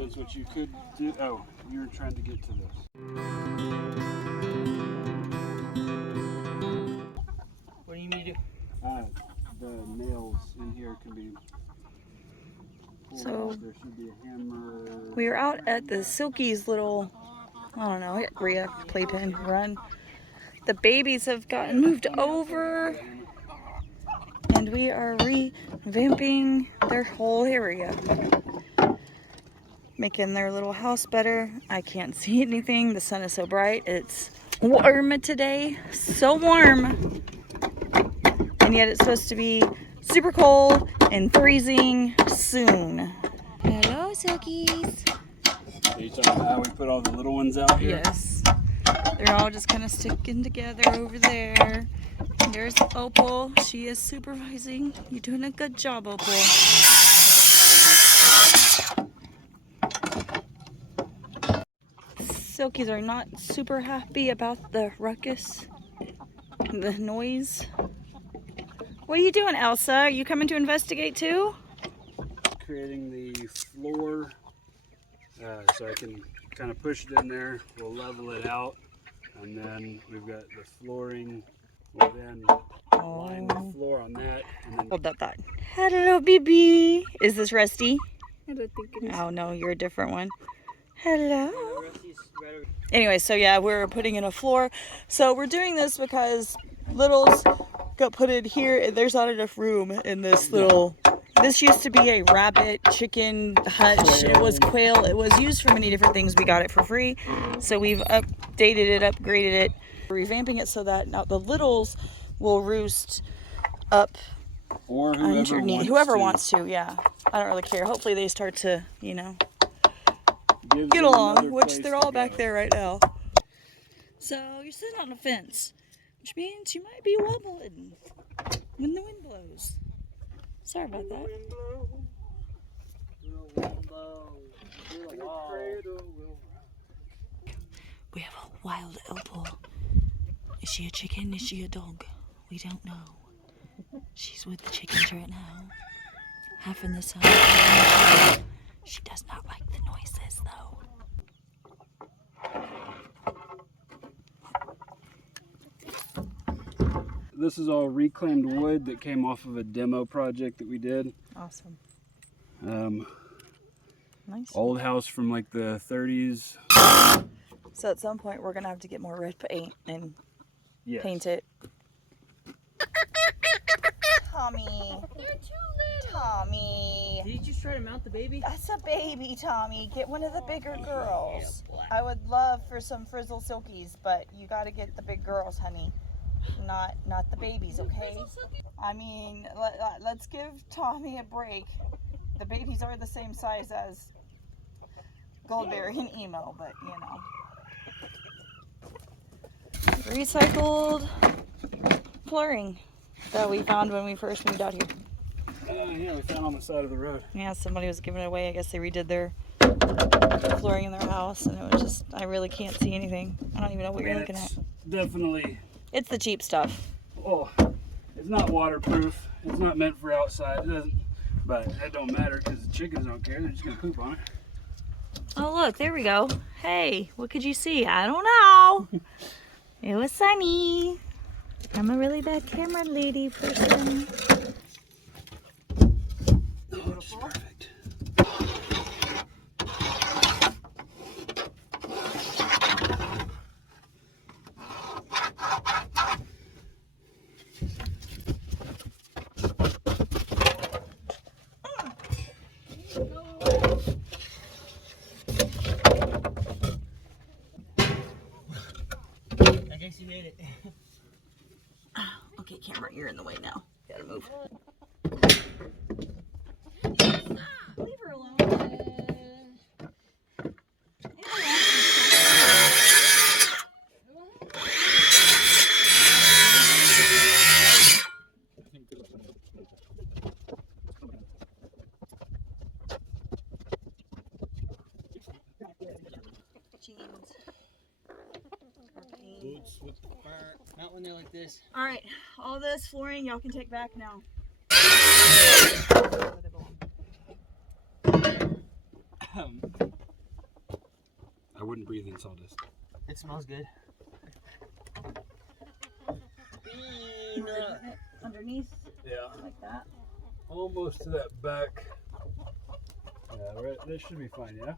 That's what you could do. Oh, you were trying to get to this. What do you need to do? The nails in here can be pulled So out. There should be a hammer. we are out at the Silkies little, I don't know, area playpen run. The babies have gotten moved over and we are revamping their whole area. Making their little house better. I can't see anything. The sun is so bright. It's warm today. So warm. And yet it's supposed to be super cold and freezing soon. Hello, Silkies. Are you talking about how we put all the little ones out here? Yes. They're all just kind of sticking together over there. And there's Opal. She is supervising. You're doing a good job, Opal. Silkies are not super happy about the ruckus, the noise. What are you doing, Elsa? Are you coming to investigate too? Creating the floor so I can kind of push it in there. We'll level it out, and then we've got the flooring. We'll then line the floor on that. And then Hold that thought. Hello, baby. Is this Rusty? I don't think it is. Oh no, you're a different one. Hello. Anyway, so yeah, we're putting in a floor. So we're doing this because littles got put in here. There's not enough room in this little. This used to be a rabbit, chicken hutch. It was quail. It was used for many different things. We got it for free. So we've updated it, upgraded it, revamping it so that now the littles will roost up or underneath. Whoever wants to, yeah. I don't really care. Hopefully they start to, you know, get along, which they're all back there right now. So you're sitting on a fence, which means you might be wobbling when the wind blows. Sorry about that. We have a wild Opal. Is she a chicken? Is she a dog? We don't know. She's with the chickens right now. Half in the sun. She does not like the noises though. This is all reclaimed wood that came off of a demo project that we did. Awesome. Nice. Old house from like the 30s. So at some point we're gonna have to get more red paint and paint it. Tommy. You're too little. Tommy. Did you just try to mount the baby? That's a baby, Tommy. Get one of the bigger girls. I would love for some frizzle silkies, but you gotta get the big girls, honey. Not the babies, okay? I mean, let's give Tommy a break. The babies are the same size as Goldberry and Emo, but you know. Recycled flooring that we found when we first moved out here. Yeah, we found on the side of the road. Yeah, somebody was giving it away. I guess they redid their flooring in their house, and it was just, I really can't see anything. I don't even know what you're looking at. Definitely. It's the cheap stuff. Oh, it's not waterproof. It's not meant for outside. It doesn't, but that don't matter because the chickens don't care. They're just gonna poop on it. Oh look, there we go. Hey, what could you see? I don't know. It was sunny. I'm a really bad camera lady person. Oh, it's perfect. I guess you made it. Okay, camera, you're in the way now. Gotta move. Leave her alone. Boots with the fur. Not when they're like this. Alright, all this flooring y'all can take back now. wouldn't breathe in sawdust. It smells good. Underneath, Yeah. like that. Almost to that back. Yeah, right. This should be fine, yeah?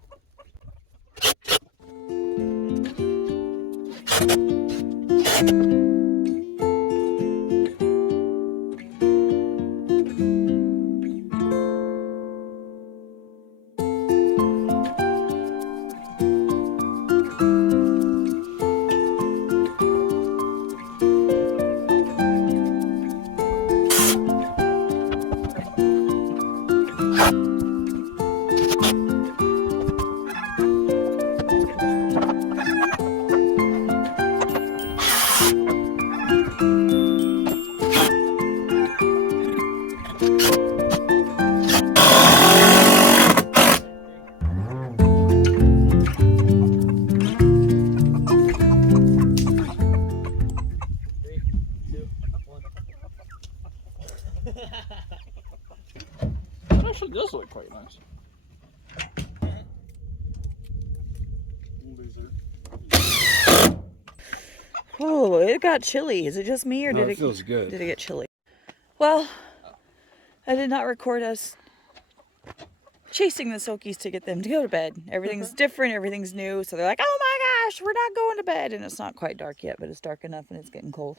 It actually does look quite nice. Oh, it got chilly. Is it just me, or No, did it feels good. Did it get chilly? Well, I did not record us chasing the Silkies to get them to go to bed. Everything's different. Everything's new. So they're like, "Oh my gosh, we're not going to bed," and it's not quite dark yet, but it's dark enough, and it's getting cold.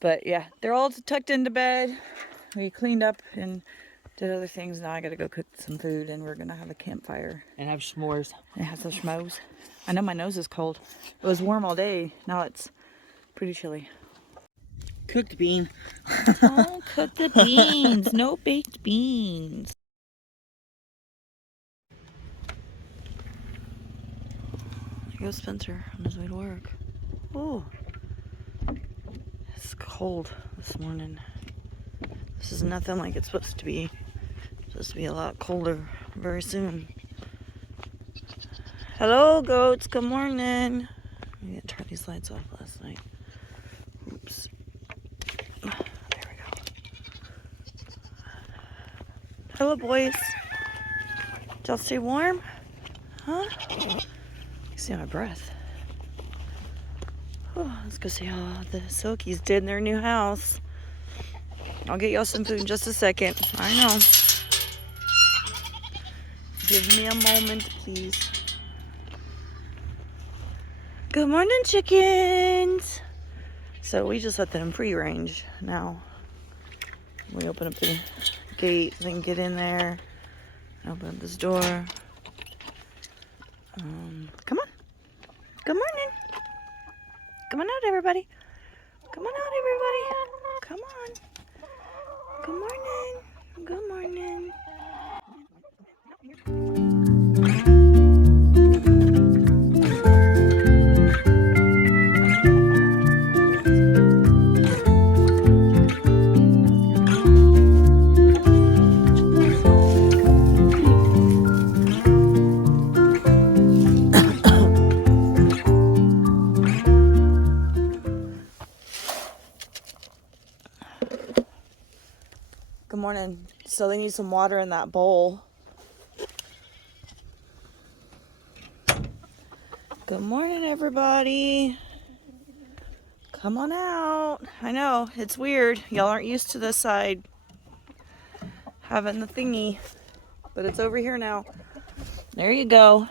But yeah, they're all tucked into bed. We cleaned up and did other things. Now I gotta go cook some food, and we're gonna have a campfire And have s'mores. and have some schmoes. I know my nose is cold. It was warm all day. Now it's pretty chilly. Cooked bean. Don't cook the beans. No baked beans. There goes Spencer on his way to work. Oh, it's cold this morning. This is nothing like it's supposed to be. It's supposed to be a lot colder very soon. Hello, goats. Good morning. I didn't turn these lights off last night. Oops. There we go. Hello, boys. Did y'all stay warm? Huh? You see my breath. Oh, let's go see how the Silkies did in their new house. I'll get y'all some food in just a second. I know. Give me a moment, please. Good morning, chickens. So we just let them free range now. We open up the gate so they can get in there. Open up this door. Come on. Good morning. Come on out, everybody. Come on out, everybody. Come on. Good morning. Good morning. Good morning. So they need some water in that bowl. Good morning, everybody. Come on out. I know, it's weird. Y'all aren't used to this side having the thingy, but it's over here now. There you go.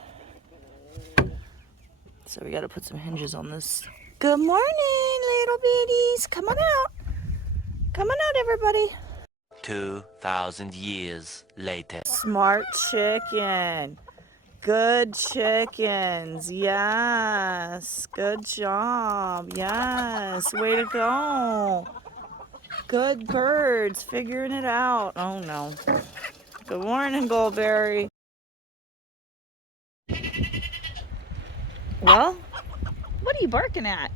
So we got to put some hinges on this. Good morning, little bitties. Come on out. Come on out, everybody. 2,000 years later. Smart chicken. Good chickens. Yes. Good job. Yes. Way to go. Good birds. Figuring it out. Oh, no. Good morning, Goldberry. Well, what are you barking at?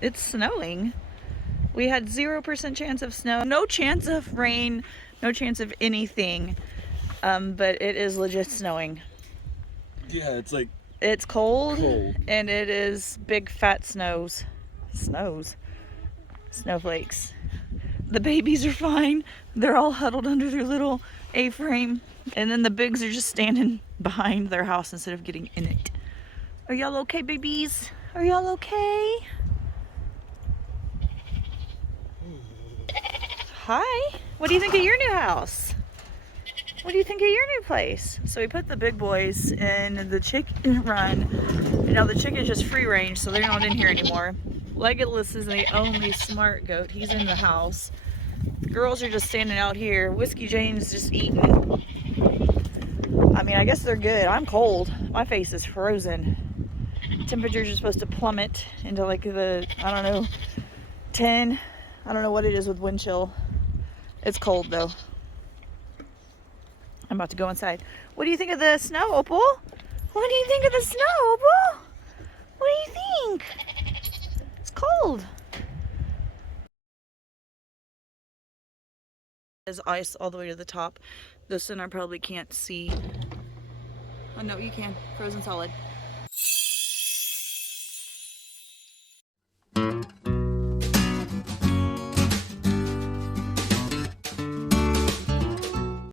It's snowing. We had 0% chance of snow, no chance of rain, no chance of anything. But it is legit snowing. Yeah, it's like It's cold. cold. And it is big fat snowflakes. The babies are fine. They're all huddled under their little A-frame, and then the bigs are just standing behind their house instead of getting in it. Are y'all okay, babies? Are y'all okay? Hi. What do you think of your new house? What do you think of your new place? So we put the big boys in the chicken run. And now the chicken's just free range, so they're not in here anymore. Legolas is the only smart goat. He's in the house. The girls are just standing out here. Whiskey Jane's just eating. I mean, I guess they're good. I'm cold. My face is frozen. Temperatures are supposed to plummet into like the, I don't know, 10. I don't know what it is with wind chill. It's cold though. I'm about to go inside. What do you think of the snow, Opal? What do you think of the snow, Opal? What do you think? It's cold. There's ice all the way to the top. This one I probably can't see. Oh no, you can. Frozen solid.